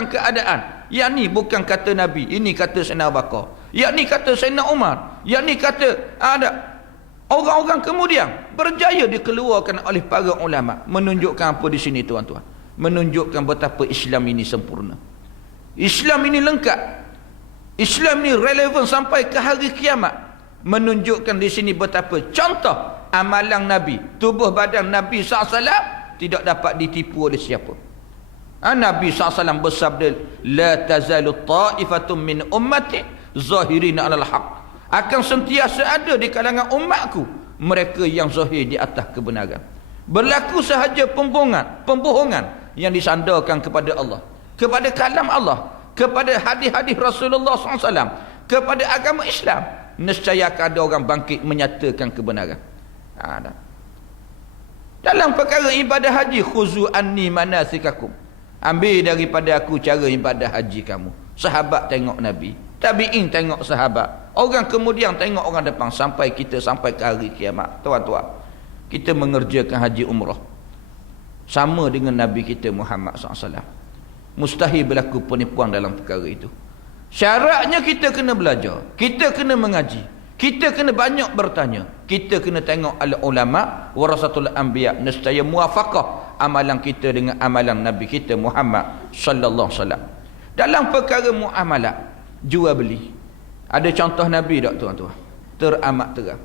menunjukkan keadaan. Yang ni bukan kata Nabi, ini kata Sayyidina Abu Bakar, yang ni kata Sayyidina Umar, yang ni kata ada orang-orang kemudian berjaya dikeluarkan oleh para ulama. Menunjukkan apa di sini tuan-tuan? Menunjukkan betapa Islam ini sempurna. Islam ini lengkap. Islam ini relevan sampai ke hari kiamat. Menunjukkan di sini betapa contoh amalan Nabi, tubuh badan Nabi SAW tidak dapat ditipu oleh siapa. Nabi SAW bersabda, la tazalu ta'ifatun min ummati zahirina alal haq. Akan sentiasa ada di kalangan umatku mereka yang zahir di atas kebenaran. Berlaku sahaja pembohongan yang disandarkan kepada Allah, kepada kalam Allah, kepada hadis-hadis Rasulullah SAW, kepada agama Islam, nescaya akan ada orang bangkit menyatakan kebenaran. Dalam perkara ibadah haji, khuzu anni manasikakum, ambil daripada aku cara ibadah haji kamu. Sahabat tengok Nabi, tabi'in tengok sahabat, orang kemudian tengok orang depan, sampai kita sampai ke hari kiamat. Tuan-tuan, kita mengerjakan haji umrah sama dengan Nabi kita Muhammad SAW. Mustahil berlaku penipuan dalam perkara itu. Syaratnya kita kena belajar, kita kena mengaji, kita kena banyak bertanya, kita kena tengok al-ulama warasatul anbiya, nescaya muafaqah amalan kita dengan amalan Nabi kita Muhammad sallallahu alaihi wasallam. Dalam perkara muamalah, jual beli, ada contoh Nabi tak tuan-tuan? Teramat terang.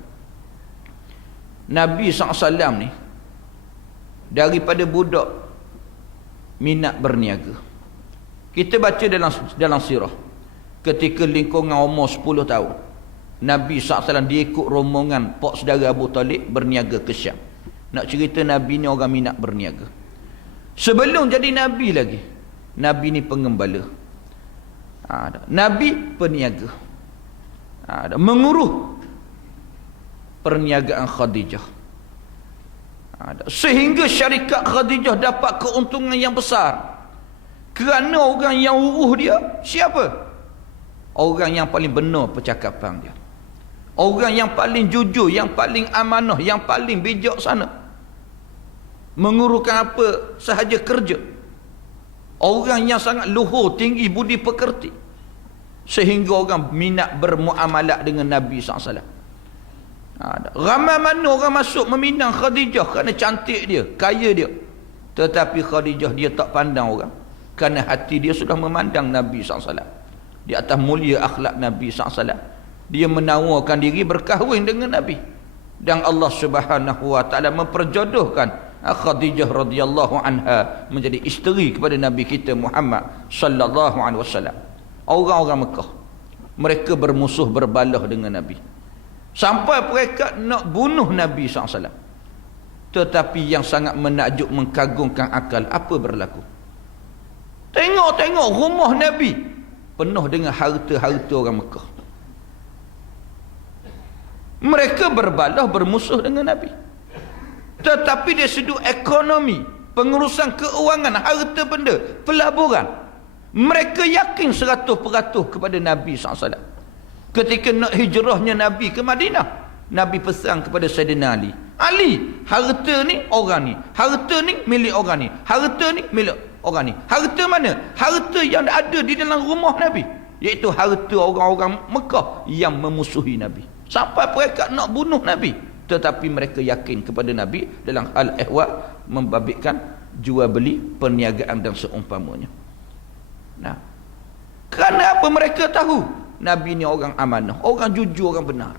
Nabi SAW ni daripada budak minat berniaga. Kita baca dalam sirah, ketika lingkungan umur 10 tahun, Nabi SAW dia ikut rombongan pak saudara Abu Talib berniaga ke Syam. Nak cerita Nabi ni orang minat berniaga. Sebelum jadi Nabi lagi, Nabi ni pengembala, Nabi peniaga, menguruh perniagaan Khadijah, sehingga syarikat Khadijah dapat keuntungan yang besar. Kerana orang yang uruh dia siapa? Orang yang paling benar percakapan dia, orang yang paling jujur, yang paling amanah, yang paling bijaksana, menguruskan apa sahaja kerja. Orang yang sangat luhur, tinggi budi pekerti, sehingga orang minat bermuamalat dengan Nabi SAW. Ramai mana orang masuk meminang Khadijah kerana cantik dia, kaya dia. Tetapi Khadijah dia tak pandang orang, kerana hati dia sudah memandang Nabi SAW. Di atas mulia akhlak Nabi SAW, dia menawarkan diri berkahwin dengan Nabi. Dan Allah Subhanahu wa taala memperjodohkan Khadijah radhiyallahu anha menjadi isteri kepada Nabi kita Muhammad sallallahu alaihi wasallam. Orang-orang Mekah, mereka bermusuh berbalah dengan Nabi, sampai mereka nak bunuh Nabi SAW. Tetapi yang sangat menakjub, mengagumkan akal, apa berlaku? Tengok-tengok rumah Nabi penuh dengan harta-harta orang Mekah. Mereka berbalah, bermusuh dengan Nabi, tetapi dari sudut ekonomi, pengurusan keuangan, harta benda, pelaburan, mereka yakin 100% kepada Nabi SAW. Ketika nak hijrahnya Nabi ke Madinah, Nabi pesan kepada Sayyidina Ali, Ali, harta ni orang ni, harta ni milik orang ni, harta ni milik orang ni. Harta mana? Harta yang ada di dalam rumah Nabi, iaitu harta orang-orang Mekah yang memusuhi Nabi, sampai mereka nak bunuh Nabi. Tetapi mereka yakin kepada Nabi dalam hal ehwal membabitkan jual beli, perniagaan dan seumpamanya. Nah, kerana apa? Mereka tahu Nabi ni orang amanah, orang jujur, orang benar.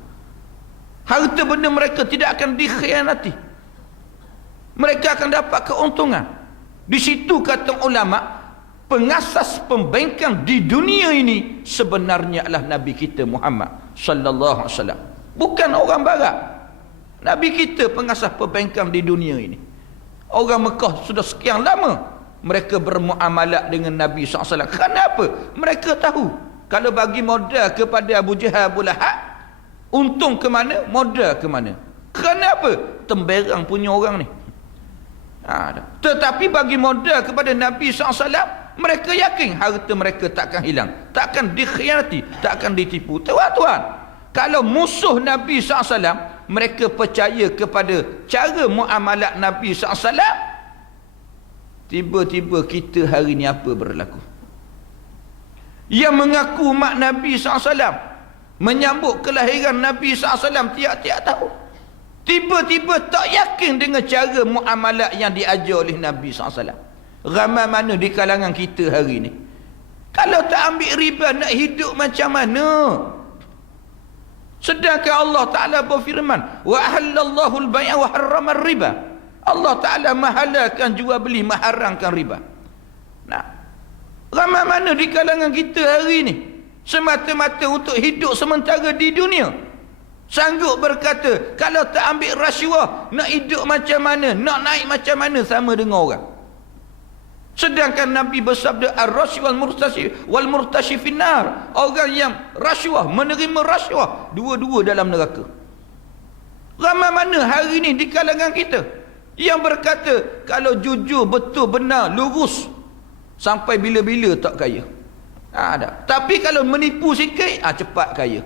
Harta benda mereka tidak akan dikhianati, mereka akan dapat keuntungan. Di situ kata ulama, pengasas pembengkang di dunia ini sebenarnya adalah Nabi kita Muhammad sallallahu alaihi wasallam, bukan orang barat. Nabi kita pengasas pembengkang di dunia ini. Orang Mekah sudah sekian lama mereka bermuamalat dengan Nabi SAW. Kerana apa? Mereka tahu kalau bagi modal kepada Abu Jahal, Abu Lahab, untung ke mana, modal ke mana. Kerana apa? Temberang punya orang ni. Tetapi bagi modal kepada Nabi SAW, mereka yakin harta mereka takkan hilang, takkan dikhianati, takkan ditipu. Tuan-tuan, kalau musuh Nabi SAW, mereka percaya kepada cara muamalat Nabi SAW, tiba-tiba kita hari ni apa berlaku? yang mengaku mak Nabi SAW, menyambut kelahiran Nabi SAW tiap-tiap tahun, tiba-tiba tak yakin dengan cara muamalat yang diajar oleh Nabi SAW. Ramai mana di kalangan kita hari ni, kalau tak ambil riba nak hidup macam mana? Sedangkan Allah Ta'ala berfirman, wa ahallallahu al-bay'a wa harrama riba. Allah Ta'ala menghalalkan jual beli, mengharamkan riba. Nah, ramai mana di kalangan kita hari ni semata-mata untuk hidup sementara di dunia, sanggup berkata kalau tak ambil rasuah nak hidup macam mana, nak naik macam mana sama dengan orang. Sedangkan Nabi bersabda, ar-rashi wal murtashi finnar, orang yang rasuah, menerima rasuah, dua-dua dalam neraka. Ramai mana hari ni di kalangan kita yang berkata kalau jujur, betul, benar, lurus, sampai bila-bila tak kaya. Ada. Tapi kalau menipu sikit, cepat kaya.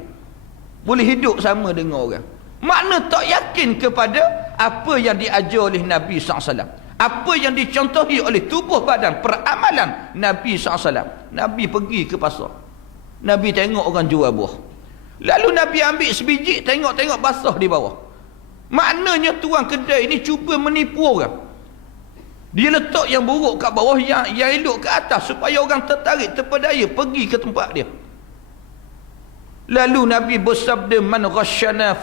Boleh hidup sama dengan orang. Makna tak yakin kepada apa yang diajar oleh Nabi SAW, apa yang dicontohi oleh tubuh badan, peramalan Nabi SAW. Nabi pergi ke pasar, Nabi tengok orang jual buah, lalu Nabi ambil sebiji, tengok-tengok basah di bawah. Maknanya tuan kedai ni cuba menipu orang. Dia letak yang buruk kat bawah, yang elok kat atas, supaya orang tertarik, terpedaya pergi ke tempat dia. Lalu Nabi bersabda, man ghasyana